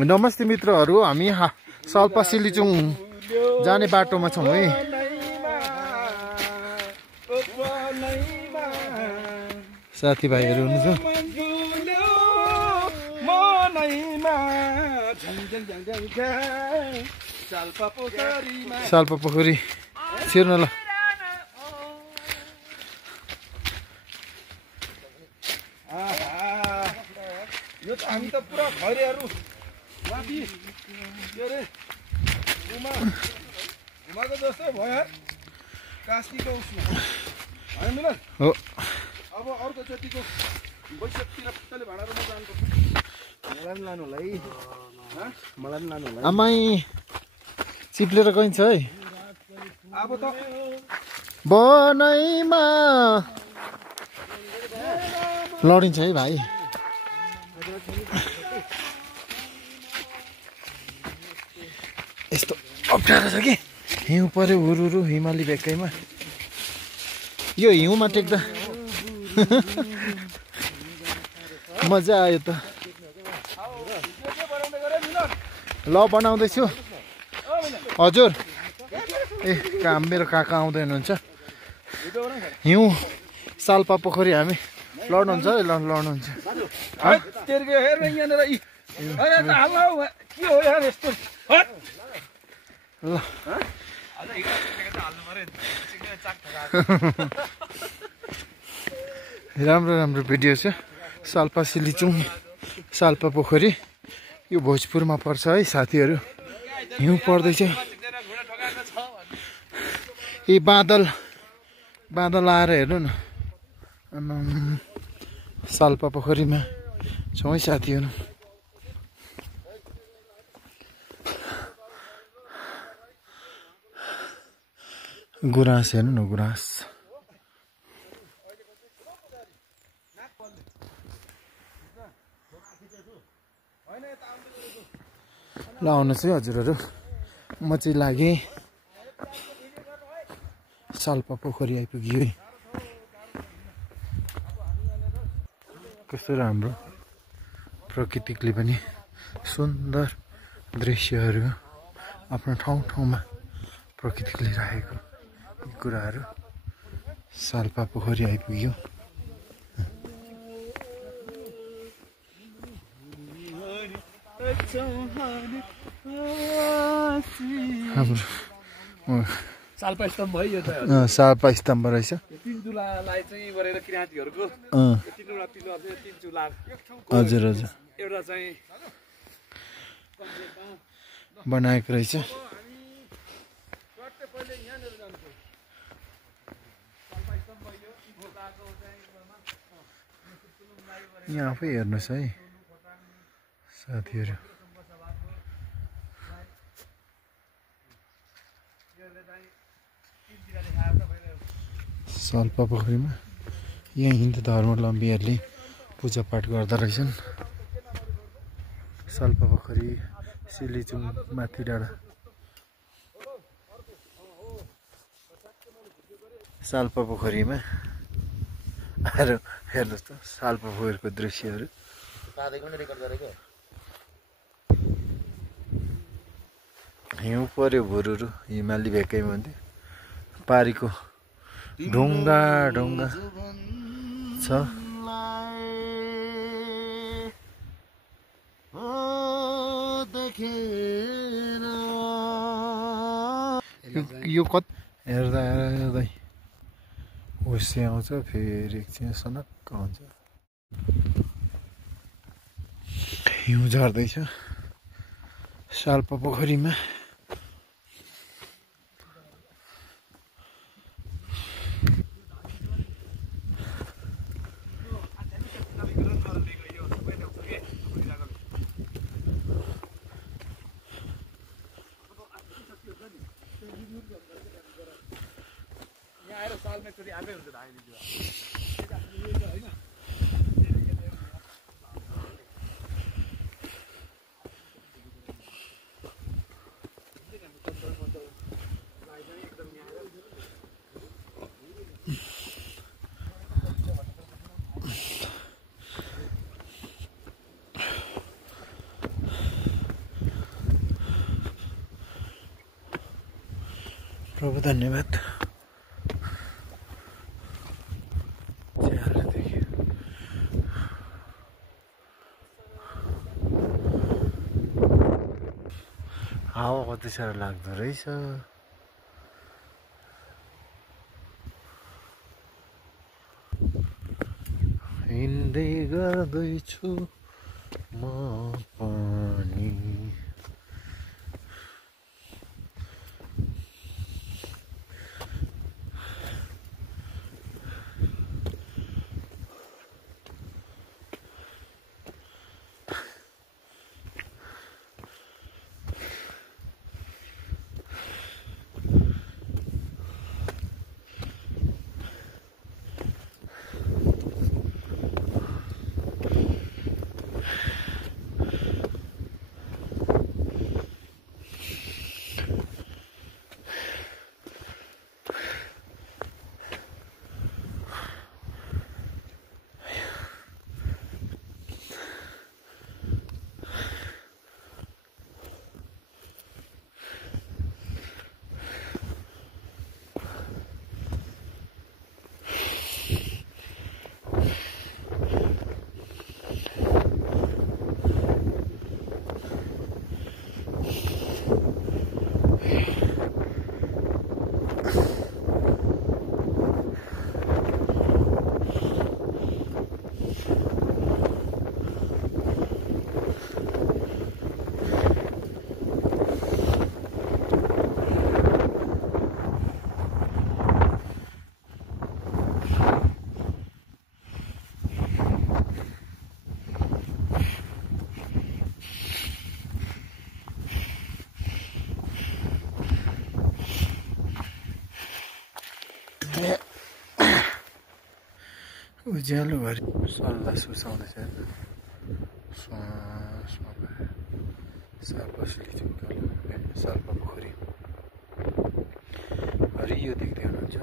नमस्ते मित्रहरू, हामी साल्पा सिलिचुङ जाने बाटोमा छौँ है। साथीभाइहरू हुनुहुन्छ। साल्पा पोखरी छिर्न ल। यो त हामी त पुरा खरेहरू माथि के अरे घुमाएको जस्तो भयो कास्कीको उसमा होइन मिलन हो। अब अर्को जतिको बैसकतिर पुत्तले भाँडारमा जानुपर्छ। मलाई पनि लानु होला है, मलाई पनि लानु होला। आमाई चिप्लेर गइन्छ है। अब त बनैमा लडिन्छ है भाइ। यस्तो अप्ठ्यारो छ कि हिउँ पर्यो हुरुरु हिमाली भेक्कैमा। यो हिउँमा टेक्दा मजा आयो त। ल बनाउँदैछु हजुर। ए काम मेरो काका आउँदै हुनुहुन्छ। हिउँ साल्पा पोखरी हामी लड्नुहुन्छ है। लड्नुहुन्छ ल राम्रो राम्रो भिडियो छ। साल्पा सिलिचुङ साल्पा पोखरी यो भोजपुरमा पर्छ है साथीहरू। हिउँ पर्दैछ। यी बादल आएर हेर्नु न। साल्पा पोखरीमा छौँ है साथीहरू। गुराँस हेर्नु न, गुराँस। ल आउनुहोस् है हजुरहरू, म चाहिँ लागेँ साल्पा पोखरी आइपुग्यो है। कस्तो राम्रो प्राकृतिकले पनि सुन्दर दृश्यहरू आफ्नो ठाउँमा प्रकृतिले राखेको कुराहरू। साल्पा पोखरी आइपुग्यो। साल्पा स्तम्भ है यो त। साल्पा स्तम्भ रहेछ। तीन चुलालाई चाहिँ गरेर किराँतीहरूको तीनवटा पिलर थियो, तीन चुला। हजुर हजुर एउटा चाहिँ बनाएको रहेछ। यहाँ आफै हेर्नुहोस् है साथीहरू। साल्पा पोखरीमा यहाँ हिन्दू धर्मावलम्बीहरूले पूजापाठ गर्दा रहेछन्। साल्पा पोखरी सिलिचुङ माथि डाँडा। साल्पा पोखरीमा आएर हेर्नुहोस् त साल्पा पोखरीको दृश्यहरू। हिउँ पर्यो भुरुरु हिमाली भेक्कैमा हुन्थ्यो। पारीको ढुङ्गा छ। यो कत हेर्दै होस्या आउँछ, फेरि एकछिन सनक्क हुन्छ। हिउँ झर्दैछ साल्पा पोखरीमा। प्रभु धन्यवाद। देखियो हावा कति साह्रो लाग्दो रहेछ। हिँड्दै गर्दैछु म पनि। उज्यालो गरी सल्लाह सुसाउँदैछ। सालपासुली चुम्कालो सालपा पोखरी हरियो देख्दै हुनुहुन्छ।